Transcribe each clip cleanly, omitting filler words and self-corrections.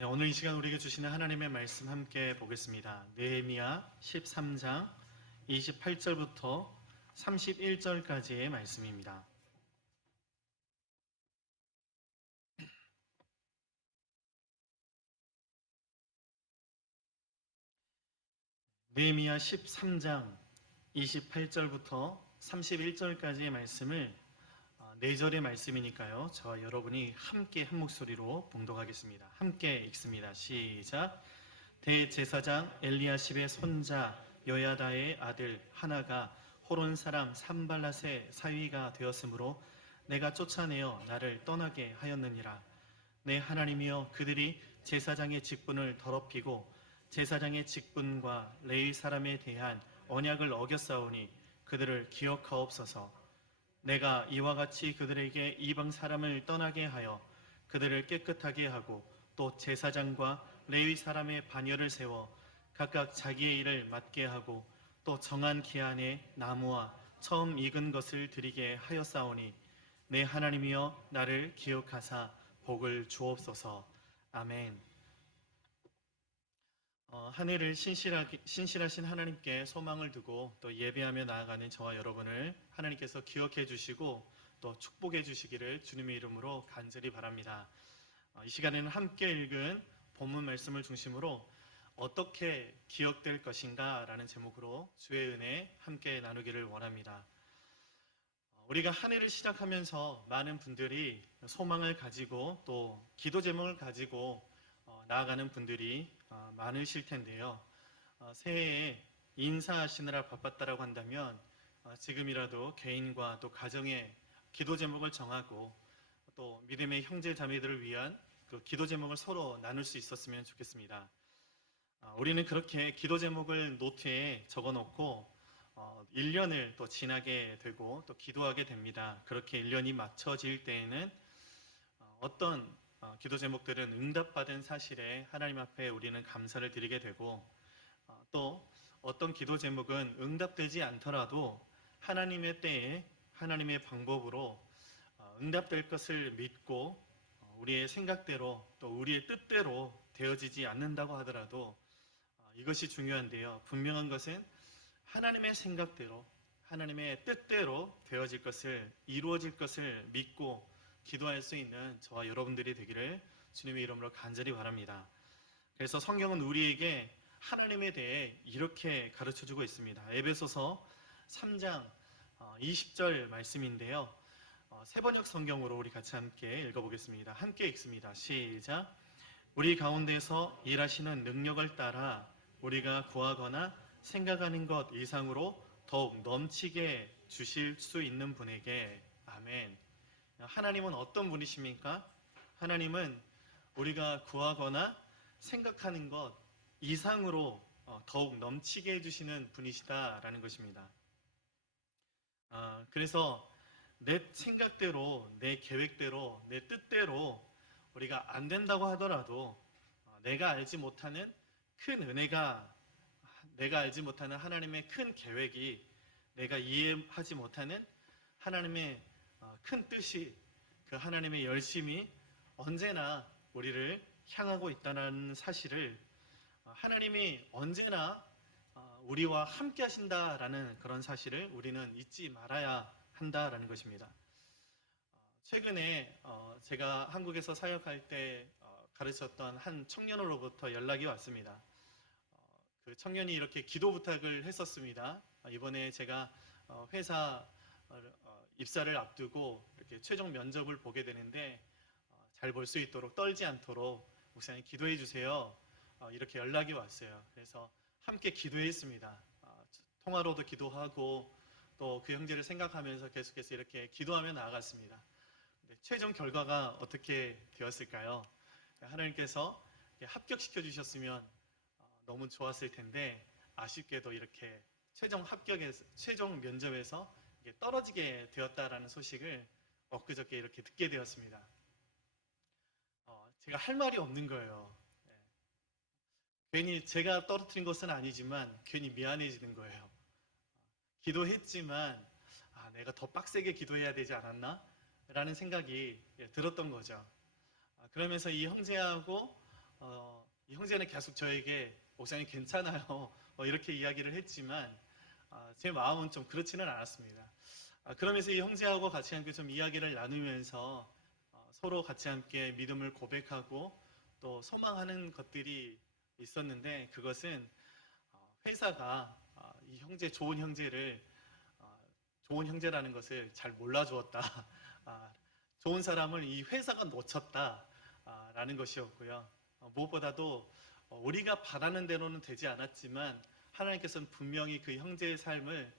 네, 오늘 이 시간 우리에게 주시는 하나님의 말씀 함께 보겠습니다. 느헤미야 13장 28절부터 31절까지의 말씀입니다. 느헤미야 13장 28절부터 31절까지의 말씀을 4절의 말씀이니까요. 저와 여러분이 함께 한 목소리로 봉독하겠습니다. 함께 읽습니다. 시작. 대제사장 엘리야십의 손자 여야다의 아들 하나가 호론 사람 산발랏의 사위가 되었으므로 내가 쫓아내어 나를 떠나게 하였느니라. 내 하나님이여, 그들이 제사장의 직분을 더럽히고 제사장의 직분과 레위 사람에 대한 언약을 어겼사오니 그들을 기억하옵소서. 내가 이와 같이 그들에게 이방 사람을 떠나게 하여 그들을 깨끗하게 하고 또 제사장과 레위 사람의 반열을 세워 각각 자기의 일을 맡게 하고 또 정한 기한에 나무와 처음 익은 것을 드리게 하였사오니 내 하나님이여, 나를 기억하사 복을 주옵소서. 아멘. 한 해를 신실하신 하나님께 소망을 두고 또 예배하며 나아가는 저와 여러분을 하나님께서 기억해 주시고 또 축복해 주시기를 주님의 이름으로 간절히 바랍니다. 이 시간에는 함께 읽은 본문 말씀을 중심으로 어떻게 기억될 것인가 라는 제목으로 주의 은혜 함께 나누기를 원합니다. 우리가 한 해를 시작하면서 많은 분들이 소망을 가지고 또 기도 제목을 가지고 나아가는 분들이 많으실 텐데요. 새해에 인사하시느라 바빴다라고 한다면 지금이라도 개인과 또 가정의 기도 제목을 정하고 또 믿음의 형제 자매들을 위한 그 기도 제목을 서로 나눌 수 있었으면 좋겠습니다. 우리는 그렇게 기도 제목을 노트에 적어 놓고 1년을 또 지나게 되고 또 기도하게 됩니다. 그렇게 1년이 맞춰질 때에는 어떤 기도 제목들은 응답받은 사실에 하나님 앞에 우리는 감사를 드리게 되고 또 어떤 기도 제목은 응답되지 않더라도 하나님의 때에 하나님의 방법으로 응답될 것을 믿고 우리의 생각대로 또 우리의 뜻대로 되어지지 않는다고 하더라도 이것이 중요한데요. 분명한 것은 하나님의 생각대로 하나님의 뜻대로 되어질 것을 이루어질 것을 믿고 기도할 수 있는 저와 여러분들이 되기를 주님의 이름으로 간절히 바랍니다. 그래서 성경은 우리에게 하나님에 대해 이렇게 가르쳐주고 있습니다. 에베소서 3장 20절 말씀인데요. 세번역 성경으로 우리 같이 함께 읽어보겠습니다. 함께 읽습니다. 시작. 우리 가운데서 일하시는 능력을 따라 우리가 구하거나 생각하는 것 이상으로 더욱 넘치게 주실 수 있는 분에게. 아멘. 하나님은 어떤 분이십니까? 하나님은 우리가 구하거나 생각하는 것 이상으로 더욱 넘치게 해주시는 분이시다라는 것입니다. 그래서 내 생각대로, 내 계획대로, 내 뜻대로 우리가 안 된다고 하더라도 내가 알지 못하는 큰 은혜가, 내가 알지 못하는 하나님의 큰 계획이, 내가 이해하지 못하는 하나님의 큰 뜻이, 그 하나님의 열심이 언제나 우리를 향하고 있다는 사실을, 하나님이 언제나 우리와 함께 하신다라는 그런 사실을 우리는 잊지 말아야 한다라는 것입니다. 최근에 제가 한국에서 사역할 때 가르쳤던 한 청년으로부터 연락이 왔습니다. 그 청년이 이렇게 기도 부탁을 했었습니다. 이번에 제가 회사 입사를 앞두고 이렇게 최종 면접을 보게 되는데 잘 볼 수 있도록 떨지 않도록 목사님 기도해 주세요. 이렇게 연락이 왔어요. 그래서 함께 기도했습니다. 통화로도 기도하고 또 그 형제를 생각하면서 계속해서 이렇게 기도하며 나아갔습니다. 최종 결과가 어떻게 되었을까요? 하나님께서 합격시켜 주셨으면 너무 좋았을 텐데 아쉽게도 이렇게 최종 면접에서 떨어지게 되었다라는 소식을 엊그저께 이렇게 듣게 되었습니다. 제가 할 말이 없는 거예요. 네. 괜히 제가 떨어뜨린 것은 아니지만 괜히 미안해지는 거예요. 기도했지만 내가 더 빡세게 기도해야 되지 않았나? 라는 생각이 들었던 거죠. 그러면서 이 형제하고 이 형제는 계속 저에게 목사님 괜찮아요 이렇게 이야기를 했지만 제 마음은 좀 그렇지는 않았습니다. 그러면서 이 형제하고 같이 함께 좀 이야기를 나누면서 서로 같이 함께 믿음을 고백하고 또 소망하는 것들이 있었는데, 그것은 회사가 이 형제, 좋은 형제를 좋은 형제라는 것을 잘 몰라주었다. 좋은 사람을 이 회사가 놓쳤다라는 것이었고요. 무엇보다도 우리가 바라는 대로는 되지 않았지만 하나님께서는 분명히 그 형제의 삶을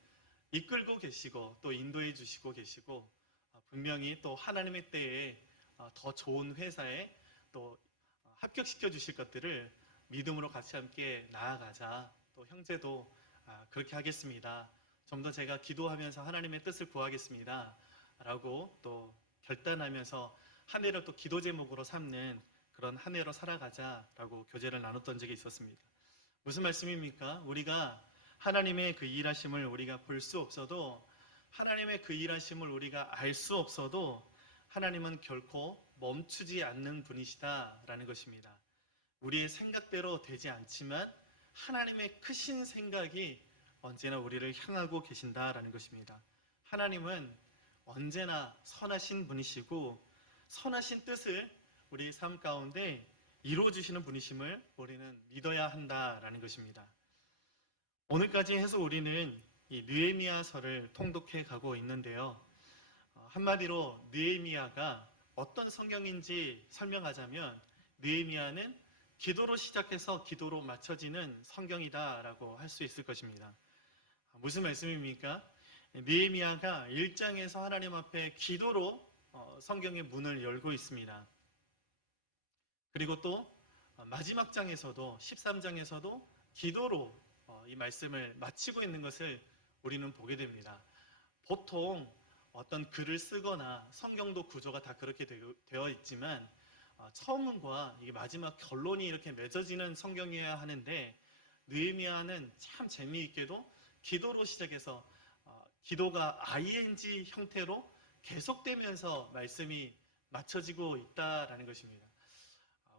이끌고 계시고 또 인도해 주시고 계시고, 분명히 또 하나님의 때에 더 좋은 회사에 또 합격시켜 주실 것들을 믿음으로 같이 함께 나아가자. 또 형제도 그렇게 하겠습니다. 좀 더 제가 기도하면서 하나님의 뜻을 구하겠습니다. 라고 또 결단하면서 한 해를 또 기도 제목으로 삼는 그런 한 해로 살아가자라고 교제를 나눴던 적이 있었습니다. 무슨 말씀입니까? 우리가 하나님의 그 일하심을 우리가 볼 수 없어도, 하나님의 그 일하심을 우리가 알 수 없어도 하나님은 결코 멈추지 않는 분이시다라는 것입니다. 우리의 생각대로 되지 않지만 하나님의 크신 생각이 언제나 우리를 향하고 계신다라는 것입니다. 하나님은 언제나 선하신 분이시고 선하신 뜻을 우리 삶 가운데 이루어주시는 분이심을 우리는 믿어야 한다라는 것입니다. 오늘까지 해서 우리는 이 느헤미야서를 통독해 가고 있는데요. 한마디로 느헤미야가 어떤 성경인지 설명하자면, 느헤미야는 기도로 시작해서 기도로 맞춰지는 성경이다라고 할 수 있을 것입니다. 무슨 말씀입니까? 느헤미야가 1장에서 하나님 앞에 기도로 성경의 문을 열고 있습니다. 그리고 또 마지막 장에서도 13장에서도 기도로 이 말씀을 마치고 있는 것을 우리는 보게 됩니다. 보통 어떤 글을 쓰거나 성경도 구조가 다 그렇게 되어 있지만 처음과 이게 마지막 결론이 이렇게 맺어지는 성경이어야 하는데, 느헤미야는 참 재미있게도 기도로 시작해서 기도가 ing 형태로 계속되면서 말씀이 맞춰지고 있다라는 것입니다.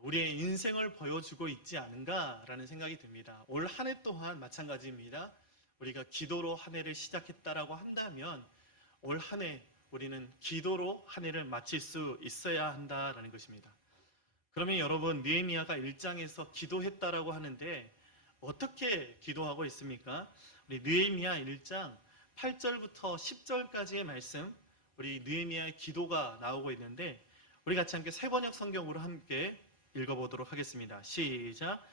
우리의 인생을 보여주고 있지 않은가라는 생각이 듭니다. 올 한 해 또한 마찬가지입니다. 우리가 기도로 한 해를 시작했다라고 한다면 올 한 해 우리는 기도로 한 해를 마칠 수 있어야 한다라는 것입니다. 그러면 여러분, 느헤미야가 1장에서 기도했다라고 하는데 어떻게 기도하고 있습니까? 우리 느헤미야 1장 8절부터 10절까지의 말씀, 우리 느헤미야의 기도가 나오고 있는데 우리 같이 함께 세번역 성경으로 함께 읽어보도록 하겠습니다. 시작.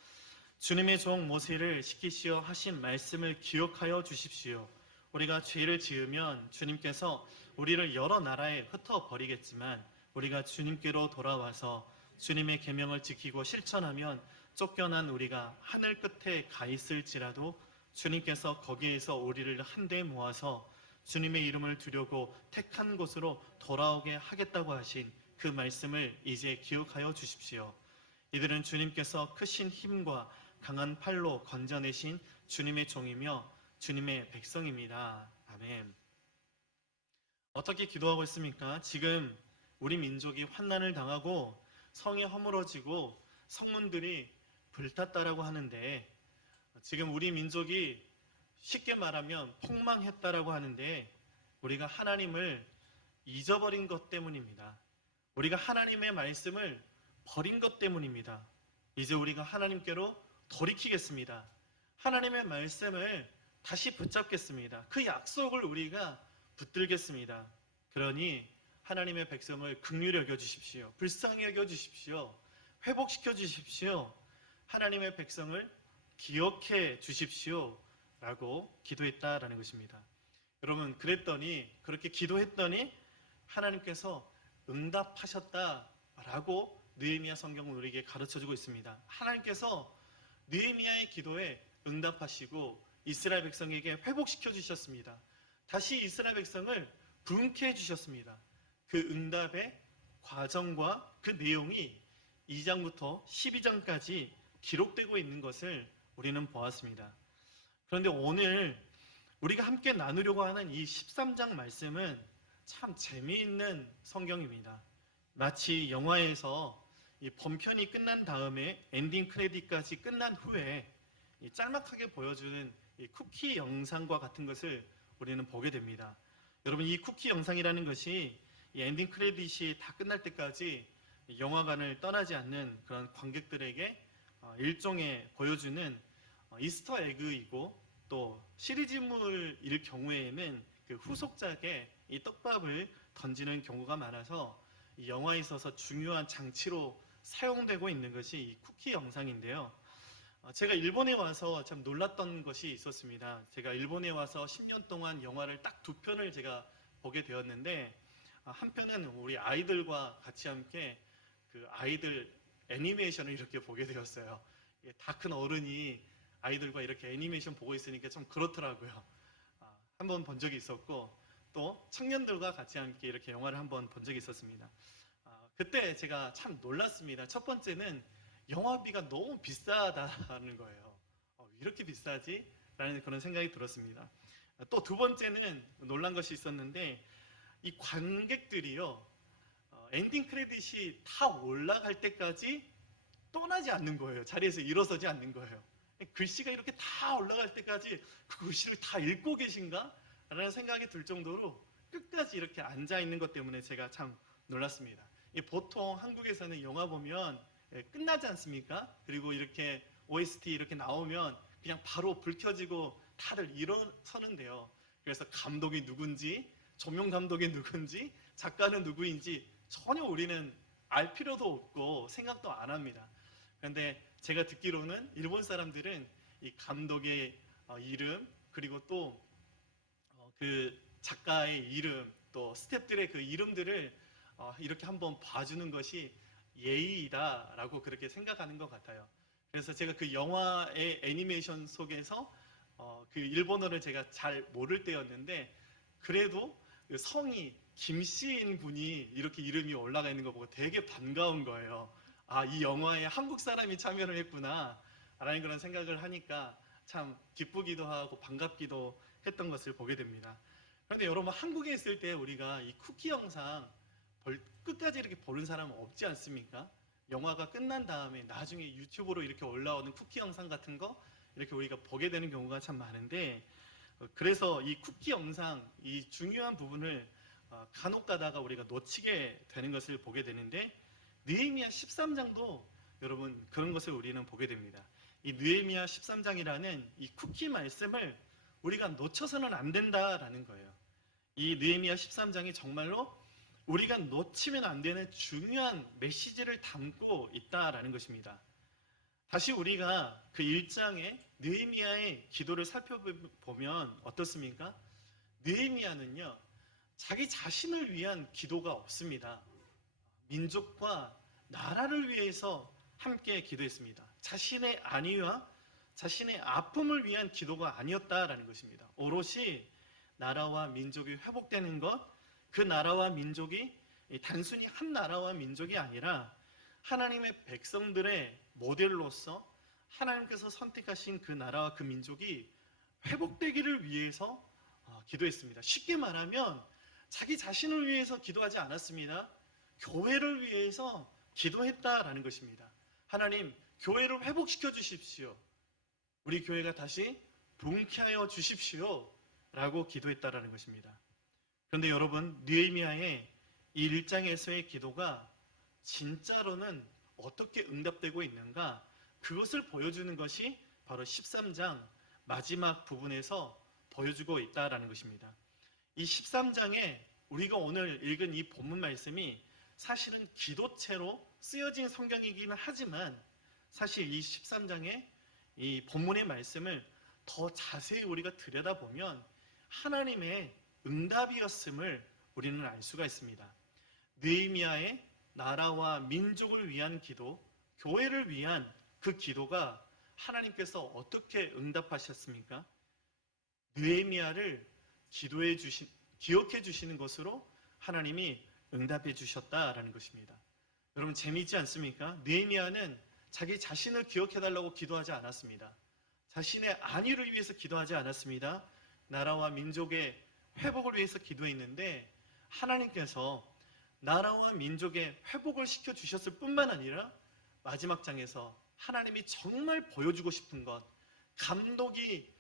주님의 종 모세를 시키시어 하신 말씀을 기억하여 주십시오. 우리가 죄를 지으면 주님께서 우리를 여러 나라에 흩어버리겠지만 우리가 주님께로 돌아와서 주님의 계명을 지키고 실천하면 쫓겨난 우리가 하늘 끝에 가 있을지라도 주님께서 거기에서 우리를 한데 모아서 주님의 이름을 두려고 택한 곳으로 돌아오게 하겠다고 하신 그 말씀을 이제 기억하여 주십시오. 이들은 주님께서 크신 힘과 강한 팔로 건져내신 주님의 종이며 주님의 백성입니다. 아멘. 어떻게 기도하고 있습니까? 지금 우리 민족이 환난을 당하고 성이 허물어지고 성문들이 불탔다라고 하는데, 지금 우리 민족이 쉽게 말하면 폭망했다라고 하는데 우리가 하나님을 잊어버린 것 때문입니다. 우리가 하나님의 말씀을 버린 것 때문입니다. 이제 우리가 하나님께로 돌이키겠습니다. 하나님의 말씀을 다시 붙잡겠습니다. 그 약속을 우리가 붙들겠습니다. 그러니 하나님의 백성을 긍휼히 여겨 주십시오. 불쌍히 여겨 주십시오. 회복시켜 주십시오. 하나님의 백성을 기억해 주십시오. 라고 기도했다라는 것입니다. 여러분, 그렇게 기도했더니 하나님께서 응답하셨다라고 느헤미야 성경은 우리에게 가르쳐주고 있습니다. 하나님께서 느헤미야의 기도에 응답하시고 이스라엘 백성에게 회복시켜 주셨습니다. 다시 이스라엘 백성을 부흥케 해주셨습니다. 그 응답의 과정과 그 내용이 2장부터 12장까지 기록되고 있는 것을 우리는 보았습니다. 그런데 오늘 우리가 함께 나누려고 하는 이 13장 말씀은 참 재미있는 성경입니다. 마치 영화에서 이 본편이 끝난 다음에 엔딩 크레딧까지 끝난 후에 이 짤막하게 보여주는 이 쿠키 영상과 같은 것을 우리는 보게 됩니다. 여러분, 이 쿠키 영상이라는 것이 이 엔딩 크레딧이 다 끝날 때까지 영화관을 떠나지 않는 그런 관객들에게 일종의 보여주는 이스터 에그이고, 또 시리즈물일 경우에는 그 후속작에 이 떡밥을 던지는 경우가 많아서 이 영화에 있어서 중요한 장치로 사용되고 있는 것이 이 쿠키 영상인데요. 제가 일본에 와서 참 놀랐던 것이 있었습니다. 제가 일본에 와서 10년 동안 영화를 딱 두 편을 제가 보게 되었는데, 한 편은 우리 아이들과 같이 함께 그 아이들 애니메이션을 이렇게 보게 되었어요. 다 큰 어른이 아이들과 이렇게 애니메이션 보고 있으니까 좀 그렇더라고요. 한번 본 적이 있었고, 또 청년들과 같이 함께 이렇게 영화를 한번 본 적이 있었습니다. 그때 제가 참 놀랐습니다. 첫 번째는 영화비가 너무 비싸다는 거예요. 왜 이렇게 비싸지? 라는 그런 생각이 들었습니다. 또 두 번째는 놀란 것이 있었는데, 이 관객들이요, 엔딩 크레딧이 다 올라갈 때까지 떠나지 않는 거예요. 자리에서 일어서지 않는 거예요. 글씨가 이렇게 다 올라갈 때까지 그 글씨를 다 읽고 계신가? 라는 생각이 들 정도로 끝까지 이렇게 앉아 있는 것 때문에 제가 참 놀랐습니다. 보통 한국에서는 영화 보면 끝나지 않습니까? 그리고 이렇게 OST 이렇게 나오면 그냥 바로 불 켜지고 다들 일어서는데요. 그래서 감독이 누군지, 조명 감독이 누군지, 작가는 누구인지 전혀 우리는 알 필요도 없고 생각도 안 합니다. 그런데 제가 듣기로는 일본 사람들은 이 감독의 이름, 그리고 또 그 작가의 이름, 또 스태프들의 그 이름들을 이렇게 한번 봐주는 것이 예의이다라고 그렇게 생각하는 것 같아요. 그래서 제가 그 영화의 애니메이션 속에서 그 일본어를 제가 잘 모를 때였는데, 그래도 그 성이 김씨인 분이 이렇게 이름이 올라가 있는 거 보고 되게 반가운 거예요. 이 영화에 한국 사람이 참여를 했구나 라는 그런 생각을 하니까 참 기쁘기도 하고 반갑기도 했던 것을 보게 됩니다. 그런데 여러분, 한국에 있을 때 우리가 이 쿠키 영상 끝까지 이렇게 보는 사람은 없지 않습니까? 영화가 끝난 다음에 나중에 유튜브로 이렇게 올라오는 쿠키 영상 같은 거 이렇게 우리가 보게 되는 경우가 참 많은데, 그래서 이 쿠키 영상, 이 중요한 부분을 간혹 가다가 우리가 놓치게 되는 것을 보게 되는데, 느헤미야 13장도 여러분 그런 것을 우리는 보게 됩니다. 이 느헤미야 13장이라는 이 쿠키 말씀을 우리가 놓쳐서는 안 된다라는 거예요. 이 느헤미야 13장이 정말로 우리가 놓치면 안 되는 중요한 메시지를 담고 있다라는 것입니다. 다시 우리가 그 1장의 느헤미야의 기도를 살펴보면 어떻습니까? 느헤미야는요, 자기 자신을 위한 기도가 없습니다. 민족과 나라를 위해서 함께 기도했습니다. 자신의 안위와 자신의 아픔을 위한 기도가 아니었다라는 것입니다. 오롯이 나라와 민족이 회복되는 것, 그 나라와 민족이 단순히 한 나라와 민족이 아니라 하나님의 백성들의 모델로서 하나님께서 선택하신 그 나라와 그 민족이 회복되기를 위해서 기도했습니다. 쉽게 말하면 자기 자신을 위해서 기도하지 않았습니다. 교회를 위해서 기도했다라는 것입니다. 하나님, 교회를 회복시켜 주십시오. 우리 교회가 다시 붕쾌하여 주십시오. 라고 기도했다라는 것입니다. 그런데 여러분, 느헤미야의 이 1장에서의 기도가 진짜로는 어떻게 응답되고 있는가? 그것을 보여주는 것이 바로 13장 마지막 부분에서 보여주고 있다라는 것입니다. 이 13장에 우리가 오늘 읽은 이 본문 말씀이 사실은 기도체로 쓰여진 성경이기는 하지만, 사실 이 13장의 이 본문의 말씀을 더 자세히 우리가 들여다보면 하나님의 응답이었음을 우리는 알 수가 있습니다. 느헤미야의 나라와 민족을 위한 기도, 교회를 위한 그 기도가 하나님께서 어떻게 응답하셨습니까? 느헤미야를 기억해 주시는 것으로 하나님이 응답해 주셨다라는 것입니다. 여러분, 재미있지 않습니까? 느헤미야는 자기 자신을 기억해 달라고 기도하지 않았습니다. 자신의 안위를 위해서 기도하지 않았습니다. 나라와 민족의 회복을 위해서 기도했는데, 하나님께서 나라와 민족의 회복을 시켜주셨을 뿐만 아니라 마지막 장에서 하나님이 정말 보여주고 싶은 것, 감독이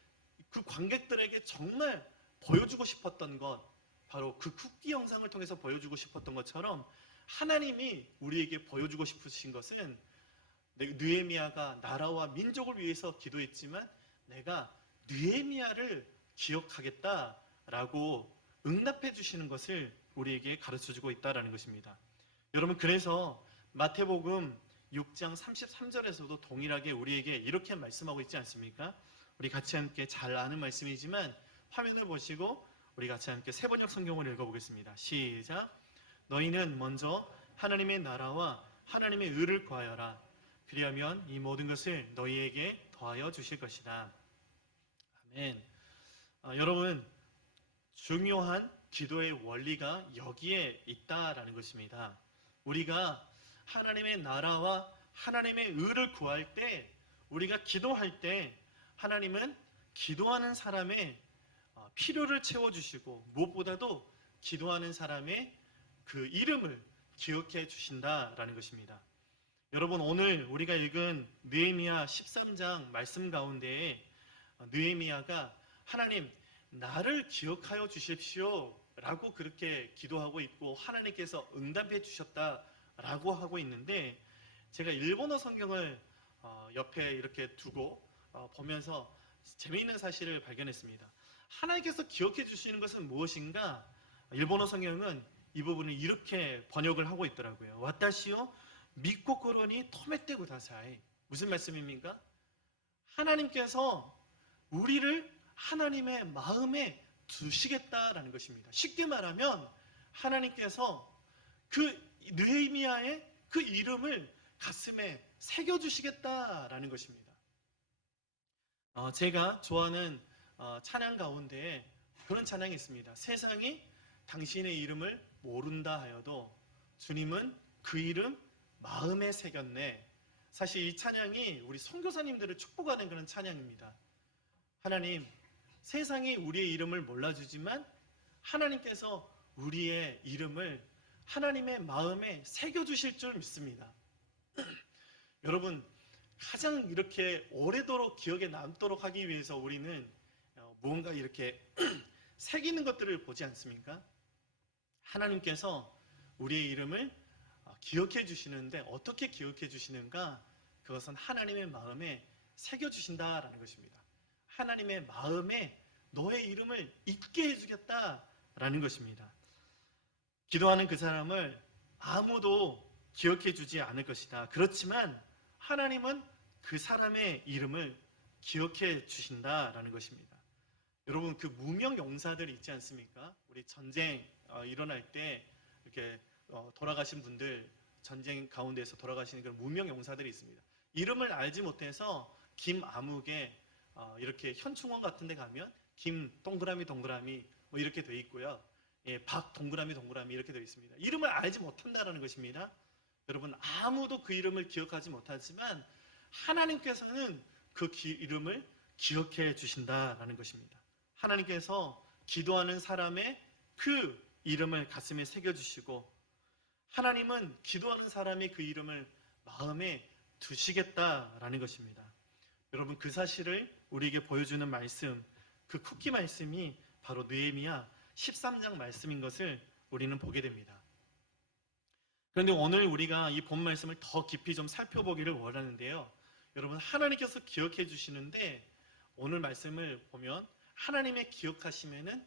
그 관객들에게 정말 보여주고 싶었던 것, 바로 그 쿠키 영상을 통해서 보여주고 싶었던 것처럼 하나님이 우리에게 보여주고 싶으신 것은 느헤미야가 나라와 민족을 위해서 기도했지만 내가 느헤미야를 기억하겠다라고 응답해 주시는 것을 우리에게 가르쳐주고 있다는 것입니다. 여러분, 그래서 마태복음 6장 33절에서도 동일하게 우리에게 이렇게 말씀하고 있지 않습니까? 우리 같이 함께 잘 아는 말씀이지만 화면을 보시고 우리 같이 함께 세번역 성경을 읽어보겠습니다. 시작. 너희는 먼저 하나님의 나라와 하나님의 의를 구하여라. 그리하면 이 모든 것을 너희에게 더하여 주실 것이다. 아멘. 여러분, 중요한 기도의 원리가 여기에 있다라는 것입니다. 우리가 하나님의 나라와 하나님의 의를 구할 때, 우리가 기도할 때 하나님은 기도하는 사람의 필요를 채워주시고 무엇보다도 기도하는 사람의 그 이름을 기억해 주신다라는 것입니다. 여러분, 오늘 우리가 읽은 느헤미야 13장 말씀 가운데에 느헤미야가 하나님 나를 기억하여 주십시오 라고 그렇게 기도하고 있고 하나님께서 응답해 주셨다라고 하고 있는데, 제가 일본어 성경을 옆에 이렇게 두고 보면서 재미있는 사실을 발견했습니다. 하나님께서 기억해 주시는 것은 무엇인가? 일본어 성경은 이 부분을 이렇게 번역을 하고 있더라고요. 와타시오 미코코로니 토메테 구다사이. 무슨 말씀입니까? 하나님께서 우리를 하나님의 마음에 두시겠다라는 것입니다. 쉽게 말하면 하나님께서 그 느헤미야의 그 이름을 가슴에 새겨주시겠다라는 것입니다. 제가 좋아하는 찬양 가운데 그런 찬양이 있습니다. 세상이 당신의 이름을 모른다 하여도 주님은 그 이름 마음에 새겼네. 사실 이 찬양이 우리 선교사님들을 축복하는 그런 찬양입니다. 하나님, 세상이 우리의 이름을 몰라주지만 하나님께서 우리의 이름을 하나님의 마음에 새겨주실 줄 믿습니다. 여러분, 가장 이렇게 오래도록 기억에 남도록 하기 위해서 우리는 무언가 이렇게 새기는 것들을 보지 않습니까? 하나님께서 우리의 이름을 기억해 주시는데 어떻게 기억해 주시는가? 그것은 하나님의 마음에 새겨주신다라는 것입니다. 하나님의 마음에 너의 이름을 있게 해주겠다라는 것입니다. 기도하는 그 사람을 아무도 기억해 주지 않을 것이다. 그렇지만 하나님은 그 사람의 이름을 기억해 주신다라는 것입니다. 여러분, 그 무명 용사들이 있지 않습니까? 우리 전쟁 일어날 때 이렇게 돌아가신 분들, 전쟁 가운데에서 돌아가시는 그런 무명 용사들이 있습니다. 이름을 알지 못해서 김아무개 이렇게 현충원 같은 데 가면 김 동그라미 동그라미 뭐 이렇게 돼 있고요. 예, 박 동그라미 동그라미 이렇게 되어 있습니다. 이름을 알지 못한다라는 것입니다. 여러분, 아무도 그 이름을 기억하지 못하지만 하나님께서는 그 이름을 기억해 주신다라는 것입니다. 하나님께서 기도하는 사람의 그 이름을 가슴에 새겨주시고 하나님은 기도하는 사람의 그 이름을 마음에 두시겠다라는 것입니다. 여러분, 그 사실을 우리에게 보여주는 말씀, 그 쿠키 말씀이 바로 느헤미야 13장 말씀인 것을 우리는 보게 됩니다. 그런데 오늘 우리가 이 본 말씀을 더 깊이 좀 살펴보기를 원하는데요. 여러분, 하나님께서 기억해 주시는데 오늘 말씀을 보면 하나님의 기억하시면은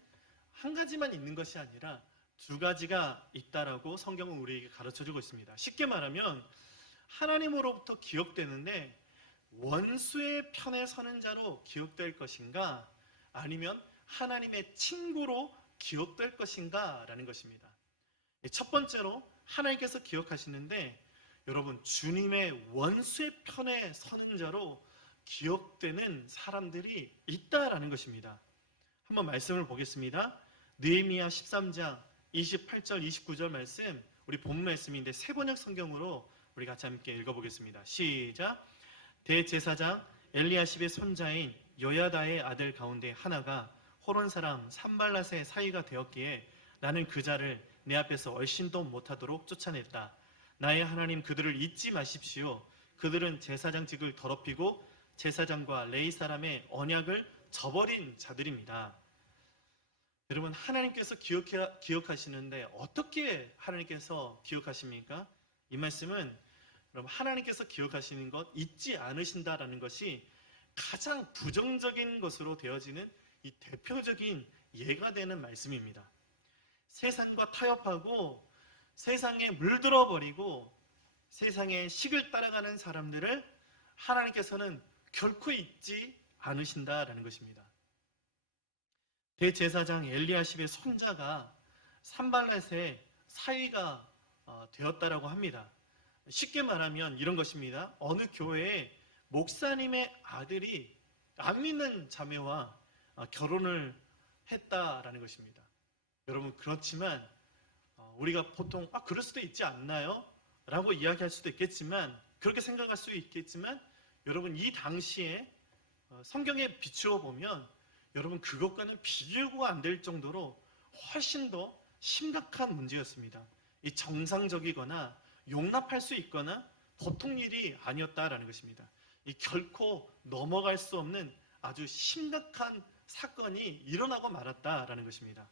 한 가지만 있는 것이 아니라 두 가지가 있다라고 성경은 우리에게 가르쳐주고 있습니다. 쉽게 말하면 하나님으로부터 기억되는데 원수의 편에 서는 자로 기억될 것인가, 아니면 하나님의 친구로 기억될 것인가 라는 것입니다. 첫 번째로 하나님께서 기억하시는데 여러분, 주님의 원수의 편에 서는 자로 기억되는 사람들이 있다라는 것입니다. 한번 말씀을 보겠습니다. 느헤미야 13장 28절 29절 말씀, 우리 본 말씀인데 세번역 성경으로 우리 같이 함께 읽어보겠습니다. 시작. 대제사장 엘리야십의 손자인 여야다의 아들 가운데 하나가 호론 사람 산발랏의 사이가 되었기에 나는 그 자를 내 앞에서 얼씬도 못하도록 쫓아냈다. 나의 하나님 그들을 잊지 마십시오. 그들은 제사장직을 더럽히고 제사장과 레위 사람의 언약을 저버린 자들입니다. 여러분, 하나님께서 기억하시는데 어떻게 하나님께서 기억하십니까? 이 말씀은 여러분, 하나님께서 기억하시는 것, 잊지 않으신다라는 것이 가장 부정적인 것으로 되어지는 이 대표적인 예가 되는 말씀입니다. 세상과 타협하고 세상에 물들어 버리고 세상의 식을 따라가는 사람들을 하나님께서는 결코 잊지 않으신다라는 것입니다. 대제사장 엘리야십의 손자가 산발랏의 사위가 되었다라고 합니다. 쉽게 말하면 이런 것입니다. 어느 교회에 목사님의 아들이 안 믿는 자매와 결혼을 했다라는 것입니다. 여러분, 그렇지만 우리가 보통 그럴 수도 있지 않나요? 라고 이야기할 수도 있겠지만, 그렇게 생각할 수 있겠지만, 여러분, 이 당시에 성경에 비추어 보면 여러분, 그것과는 비교가 안 될 정도로 훨씬 더 심각한 문제였습니다. 이 정상적이거나 용납할 수 있거나 보통 일이 아니었다라는 것입니다. 이 결코 넘어갈 수 없는 아주 심각한 사건이 일어나고 말았다라는 것입니다.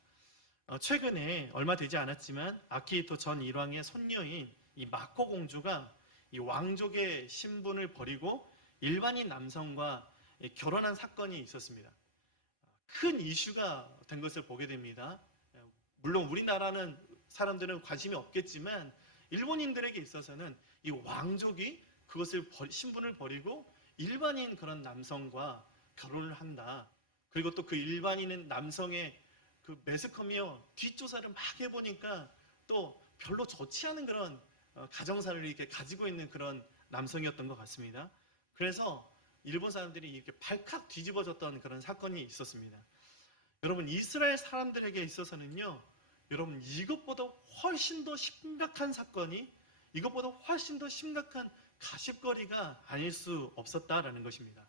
최근에 얼마 되지 않았지만 아키히토 전 일왕의 손녀인 이 마코 공주가 이 왕족의 신분을 버리고 일반인 남성과 결혼한 사건이 있었습니다. 큰 이슈가 된 것을 보게 됩니다. 물론 우리나라는 사람들은 관심이 없겠지만 일본인들에게 있어서는 이 왕족이 그것을 신분을 버리고 일반인 그런 남성과 결혼을 한다. 그리고 또 그 일반인은 남성의 그 매스컴이요 뒷조사를 막 해보니까 또 별로 좋지 않은 그런 가정사를 이렇게 가지고 있는 그런 남성이었던 것 같습니다. 그래서 일본 사람들이 이렇게 발칵 뒤집어졌던 그런 사건이 있었습니다. 여러분, 이스라엘 사람들에게 있어서는요, 여러분, 이것보다 훨씬 더 심각한 사건이, 이것보다 훨씬 더 심각한 가십거리가 아닐 수 없었다라는 것입니다.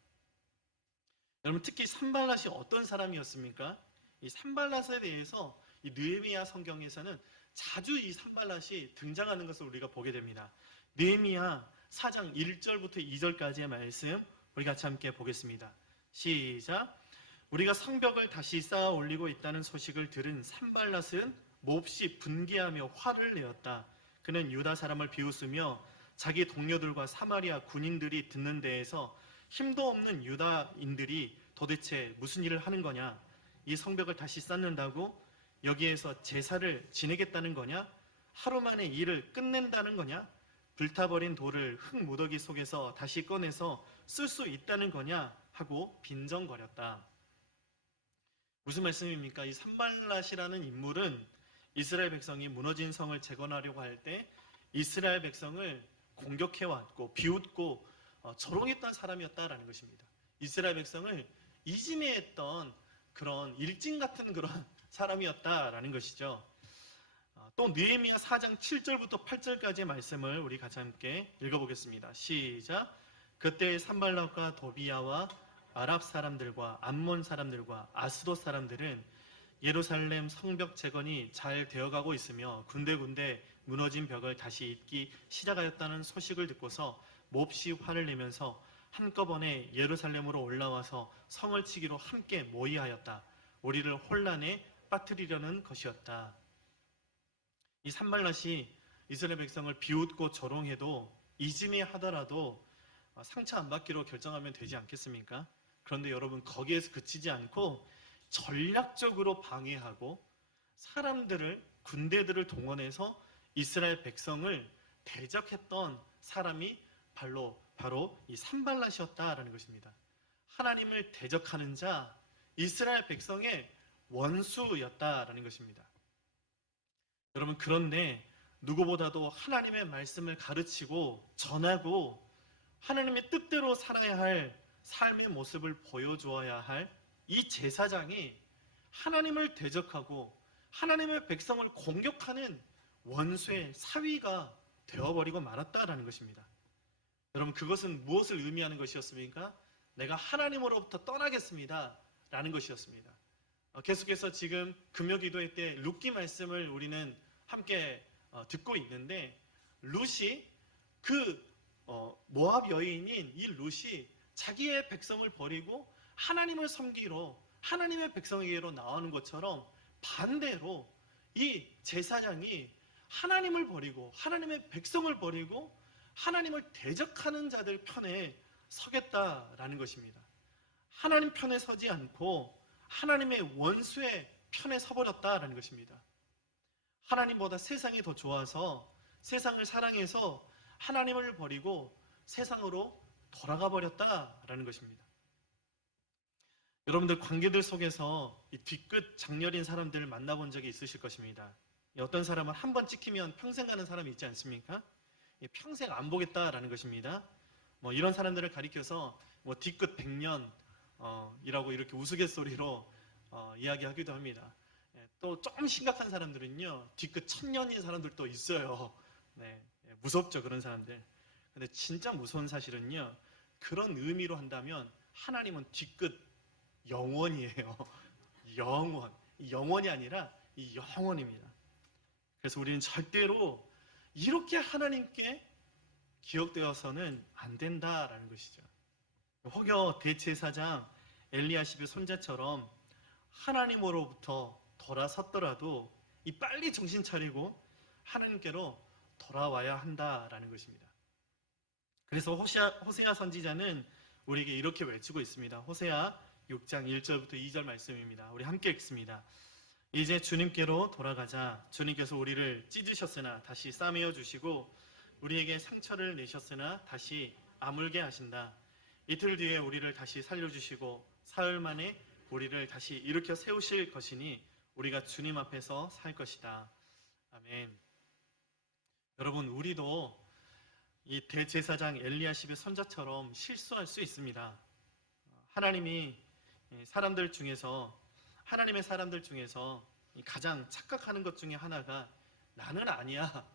여러분, 특히 산발랏이 어떤 사람이었습니까? 이 산발랏에 대해서 이 느헤미야 성경에서는 자주 이 산발랏이 등장하는 것을 우리가 보게 됩니다. 느헤미야 4장 1절부터 2절까지의 말씀 우리 같이 함께 보겠습니다. 시작. 우리가 성벽을 다시 쌓아 올리고 있다는 소식을 들은 산발랏은 몹시 분개하며 화를 내었다. 그는 유다 사람을 비웃으며 자기 동료들과 사마리아 군인들이 듣는 데에서 힘도 없는 유다인들이 도대체 무슨 일을 하는 거냐? 이 성벽을 다시 쌓는다고? 여기에서 제사를 지내겠다는 거냐? 하루 만에 일을 끝낸다는 거냐? 불타버린 돌을 흙 무더기 속에서 다시 꺼내서 쓸 수 있다는 거냐? 하고 빈정거렸다. 무슨 말씀입니까? 이 산발랏이라는 인물은 이스라엘 백성이 무너진 성을 재건하려고 할 때 이스라엘 백성을 공격해왔고 비웃고 조롱했던 사람이었다라는 것입니다. 이스라엘 백성을 이지매했던 그런 일진 같은 그런 사람이었다라는 것이죠. 또 느헤미야 4장 7절부터 8절까지의 말씀을 우리 같이 함께 읽어보겠습니다. 시작. 그때 산발랏과 도비야와 아랍 사람들과 암몬 사람들과 아스돗 사람들은 예루살렘 성벽 재건이 잘 되어가고 있으며 군데군데 무너진 벽을 다시 잇기 시작하였다는 소식을 듣고서 몹시 화를 내면서 한꺼번에 예루살렘으로 올라와서 성을 치기로 함께 모의하였다. 우리를 혼란에 빠뜨리려는 것이었다. 이 산발랏이 이스라엘 백성을 비웃고 조롱해도 이지매하더라도 상처 안 받기로 결정하면 되지 않겠습니까? 그런데 여러분, 거기에서 그치지 않고 전략적으로 방해하고 사람들을, 군대들을 동원해서 이스라엘 백성을 대적했던 사람이 바로 이 산발랏이었다라는 것입니다. 하나님을 대적하는 자, 이스라엘 백성의 원수였다라는 것입니다. 여러분, 그런데 누구보다도 하나님의 말씀을 가르치고 전하고 하나님의 뜻대로 살아야 할 삶의 모습을 보여주어야 할 이 제사장이 하나님을 대적하고 하나님의 백성을 공격하는 원수의 사위가 되어버리고 말았다라는 것입니다. 여러분, 그것은 무엇을 의미하는 것이었습니까? 내가 하나님으로부터 떠나겠습니다 라는 것이었습니다. 계속해서 지금 금요기도회 때 룻기 말씀을 우리는 함께 듣고 있는데 룻이 그 모압 여인인 이 룻이 자기의 백성을 버리고 하나님을 섬기러 하나님의 백성에게로 나오는 것처럼 반대로 이 제사장이 하나님을 버리고 하나님의 백성을 버리고 하나님을 대적하는 자들 편에 서겠다라는 것입니다. 하나님 편에 서지 않고 하나님의 원수의 편에 서버렸다라는 것입니다. 하나님보다 세상이 더 좋아서 세상을 사랑해서 하나님을 버리고 세상으로 돌아가 버렸다라는 것입니다. 여러분들 관계들 속에서 이 뒤끝 장렬인 사람들을 만나본 적이 있으실 것입니다. 어떤 사람은 한 번 찍히면 평생 가는 사람이 있지 않습니까? 평생 안 보겠다라는 것입니다. 이런 사람들을 가리켜서 뒤끝 100년 이라고 이렇게 우스갯소리로 이야기하기도 합니다. 또 조금 심각한 사람들은요, 뒤끝 1000년인 사람들도 있어요. 네, 무섭죠, 그런 사람들. 근데 진짜 무서운 사실은요, 그런 의미로 한다면 하나님은 뒤끝 영원이에요. 영원. 영원이 아니라 이 영원입니다. 그래서 우리는 절대로 이렇게 하나님께 기억되어서는 안 된다라는 것이죠. 혹여 대제사장 엘리야십의 손자처럼 하나님으로부터 돌아섰더라도 이 빨리 정신 차리고 하나님께로 돌아와야 한다라는 것입니다. 그래서 호세아 선지자는 우리에게 이렇게 외치고 있습니다. 호세아 6장 1절부터 2절 말씀입니다. 우리 함께 읽습니다. 이제 주님께로 돌아가자. 주님께서 우리를 찢으셨으나 다시 싸매어 주시고 우리에게 상처를 내셨으나 다시 아물게 하신다. 이틀 뒤에 우리를 다시 살려주시고 사흘 만에 우리를 다시 일으켜 세우실 것이니 우리가 주님 앞에서 살 것이다. 아멘. 여러분, 우리도 이 대제사장 엘리야십의 손자처럼 실수할 수 있습니다. 하나님이 하나님의 사람들 중에서 가장 착각하는 것 중에 하나가 나는 아니야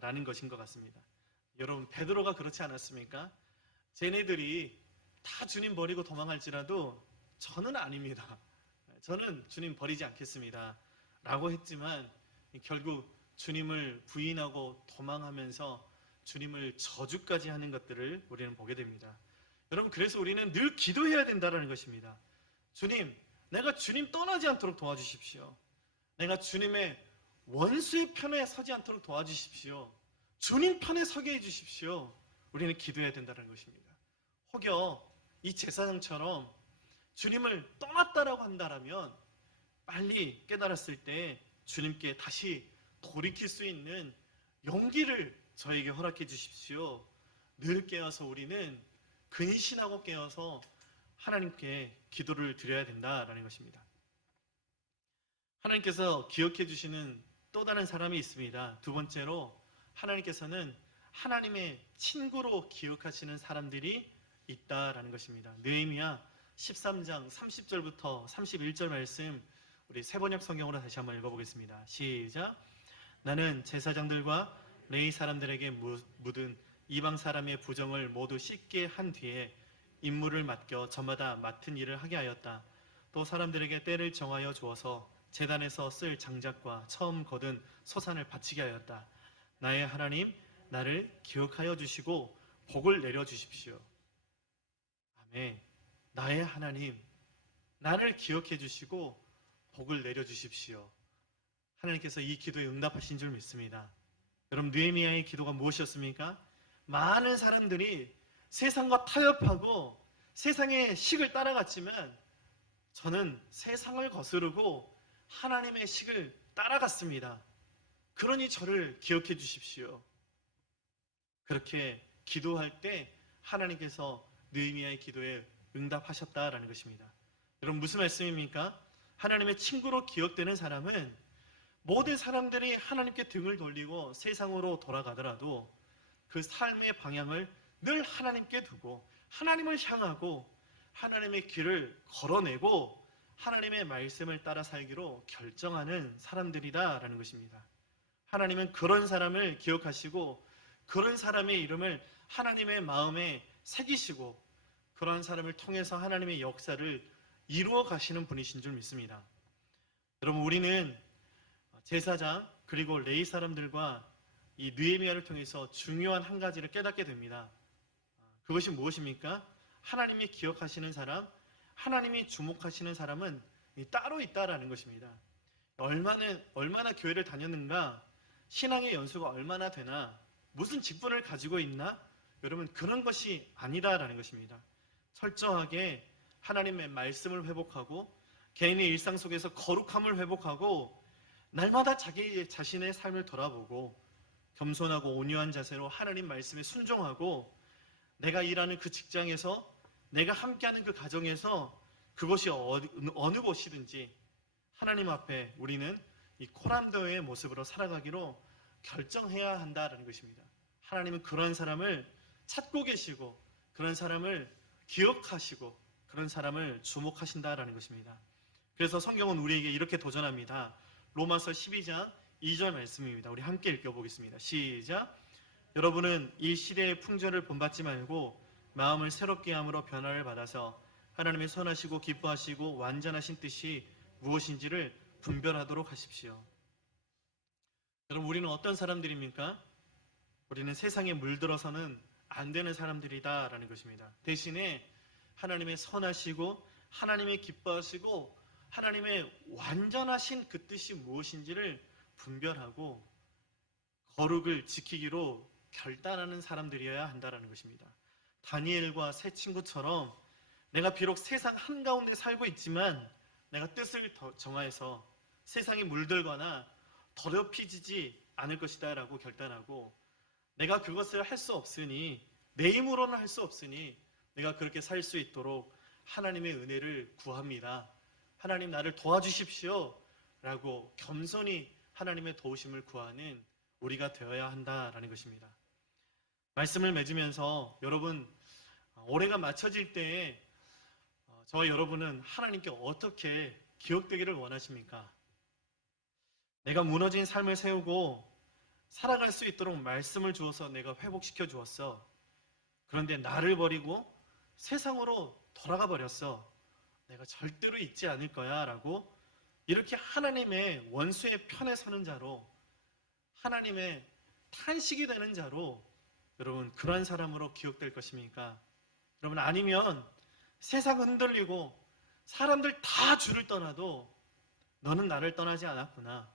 라는 것인 것 같습니다. 여러분, 베드로가 그렇지 않았습니까? 쟤네들이 다 주님 버리고 도망할지라도 저는 아닙니다. 저는 주님 버리지 않겠습니다 라고 했지만 결국 주님을 부인하고 도망하면서 주님을 저주까지 하는 것들을 우리는 보게 됩니다. 여러분, 그래서 우리는 늘 기도해야 된다는 것입니다. 주님, 내가 주님 떠나지 않도록 도와주십시오. 내가 주님의 원수의 편에 서지 않도록 도와주십시오. 주님 편에 서게 해주십시오. 우리는 기도해야 된다는 것입니다. 혹여 이 제사장처럼 주님을 떠났다라고 한다면 빨리 깨달았을 때 주님께 다시 돌이킬 수 있는 용기를 저에게 허락해 주십시오. 늘 깨어서 우리는 근신하고 깨어서 하나님께 기도를 드려야 된다라는 것입니다. 하나님께서 기억해 주시는 또 다른 사람이 있습니다. 두 번째로 하나님께서는 하나님의 친구로 기억하시는 사람들이 있다라는 것입니다. 느헤미야 13장 30절부터 31절 말씀 우리 세번역 성경으로 다시 한번 읽어보겠습니다. 시작. 나는 제사장들과 레위 사람들에게 묻은 이방 사람의 부정을 모두 씻게 한 뒤에 임무를 맡겨 저마다 맡은 일을 하게 하였다. 또 사람들에게 때를 정하여 주어서 제단에서 쓸 장작과 처음 거둔 소산을 바치게 하였다. 나의 하나님, 나를 기억하여 주시고 복을 내려 주십시오. 아멘. 나의 하나님, 나를 기억해 주시고 복을 내려 주십시오. 하나님께서 이 기도에 응답하신 줄 믿습니다. 여러분, 느헤미야의 기도가 무엇이었습니까? 많은 사람들이 세상과 타협하고 세상의 식을 따라갔지만 저는 세상을 거스르고 하나님의 식을 따라갔습니다. 그러니 저를 기억해 주십시오. 그렇게 기도할 때 하나님께서 느헤미야의 기도에 응답하셨다라는 것입니다. 여러분, 무슨 말씀입니까? 하나님의 친구로 기억되는 사람은 모든 사람들이 하나님께 등을 돌리고 세상으로 돌아가더라도 그 삶의 방향을 늘 하나님께 두고 하나님을 향하고 하나님의 길을 걸어내고 하나님의 말씀을 따라 살기로 결정하는 사람들이다라는 것입니다. 하나님은 그런 사람을 기억하시고 그런 사람의 이름을 하나님의 마음에 새기시고 그런 사람을 통해서 하나님의 역사를 이루어 가시는 분이신 줄 믿습니다. 여러분, 우리는 제사장 그리고 레위 사람들과 이 느헤미야를 통해서 중요한 한 가지를 깨닫게 됩니다. 그것이 무엇입니까? 하나님이 기억하시는 사람, 하나님이 주목하시는 사람은 따로 있다라는 것입니다. 얼마나 교회를 다녔는가, 신앙의 연수가 얼마나 되나, 무슨 직분을 가지고 있나, 여러분 그런 것이 아니다라는 것입니다. 철저하게 하나님의 말씀을 회복하고 개인의 일상 속에서 거룩함을 회복하고 날마다 자기 자신의 삶을 돌아보고 겸손하고 온유한 자세로 하나님 말씀에 순종하고 내가 일하는 그 직장에서 내가 함께하는 그 가정에서 그것이 어느 곳이든지 하나님 앞에 우리는 이 코란도의 모습으로 살아가기로 결정해야 한다는 것입니다. 하나님은 그런 사람을 찾고 계시고 그런 사람을 기억하시고 그런 사람을 주목하신다라는 것입니다. 그래서 성경은 우리에게 이렇게 도전합니다. 로마서 12장 2절 말씀입니다. 우리 함께 읽어보겠습니다. 시작. 여러분은 이 시대의 풍조를 본받지 말고 마음을 새롭게 함으로 변화를 받아서 하나님의 선하시고 기뻐하시고 완전하신 뜻이 무엇인지를 분별하도록 하십시오. 여러분 우리는 어떤 사람들입니까? 우리는 세상에 물들어서는 안 되는 사람들이다라는 것입니다. 대신에 하나님의 선하시고 하나님의 기뻐하시고 하나님의 완전하신 그 뜻이 무엇인지를 분별하고 거룩을 지키기로 결단하는 사람들이어야 한다는 것입니다. 다니엘과 세 친구처럼 내가 비록 세상 한가운데 살고 있지만 내가 뜻을 정하여서 세상에 물들거나 더럽히지 않을 것이다 라고 결단하고 내가 그것을 할 수 없으니 내 힘으로는 할 수 없으니 내가 그렇게 살 수 있도록 하나님의 은혜를 구합니다. 하나님 나를 도와주십시오 라고 겸손히 하나님의 도우심을 구하는 우리가 되어야 한다라는 것입니다. 말씀을 맺으면서 여러분 올해가 맞춰질 때에 저와 여러분은 하나님께 어떻게 기억되기를 원하십니까? 내가 무너진 삶을 세우고 살아갈 수 있도록 말씀을 주어서 내가 회복시켜 주었어. 그런데 나를 버리고 세상으로 돌아가 버렸어. 내가 절대로 잊지 않을 거야 라고 이렇게 하나님의 원수의 편에 서는 자로 하나님의 탄식이 되는 자로 여러분 그러한 사람으로 기억될 것입니까? 여러분 아니면 세상 흔들리고 사람들 다 주를 떠나도 너는 나를 떠나지 않았구나.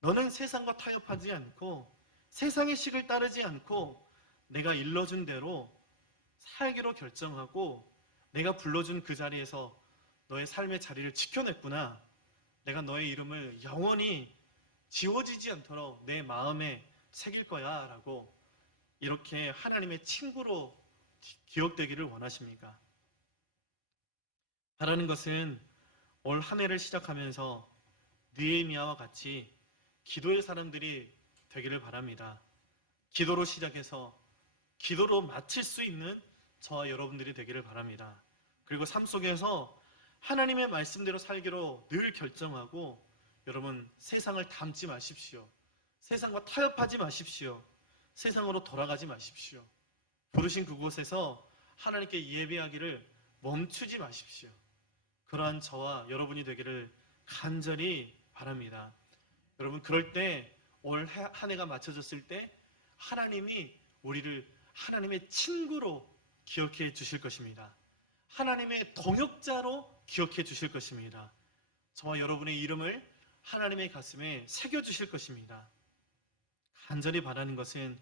너는 세상과 타협하지 않고 세상의 식을 따르지 않고 내가 일러준 대로 살기로 결정하고 내가 불러준 그 자리에서 너의 삶의 자리를 지켜냈구나. 내가 너의 이름을 영원히 지워지지 않도록 내 마음에 새길 거야 라고 이렇게 하나님의 친구로 기억되기를 원하십니까? 바라는 것은 올 한 해를 시작하면서 느헤미야와 같이 기도의 사람들이 되기를 바랍니다. 기도로 시작해서 기도로 마칠 수 있는 저와 여러분들이 되기를 바랍니다. 그리고 삶 속에서 하나님의 말씀대로 살기로 늘 결정하고 여러분 세상을 닮지 마십시오. 세상과 타협하지 마십시오. 세상으로 돌아가지 마십시오. 부르신 그곳에서 하나님께 예배하기를 멈추지 마십시오. 그러한 저와 여러분이 되기를 간절히 바랍니다. 여러분 그럴 때 올 한 해가 맞춰졌을 때 하나님이 우리를 하나님의 친구로 기억해 주실 것입니다. 하나님의 동역자로 기억해 주실 것입니다. 저와 여러분의 이름을 하나님의 가슴에 새겨 주실 것입니다. 간절히 바라는 것은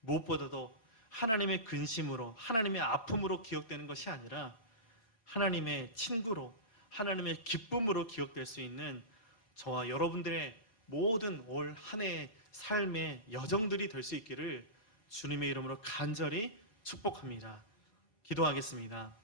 무엇보다도 하나님의 근심으로 하나님의 아픔으로 기억되는 것이 아니라 하나님의 친구로 하나님의 기쁨으로 기억될 수 있는 저와 여러분들의 모든 올 한 해의 삶의 여정들이 될 수 있기를 주님의 이름으로 간절히 축복합니다. 기도하겠습니다.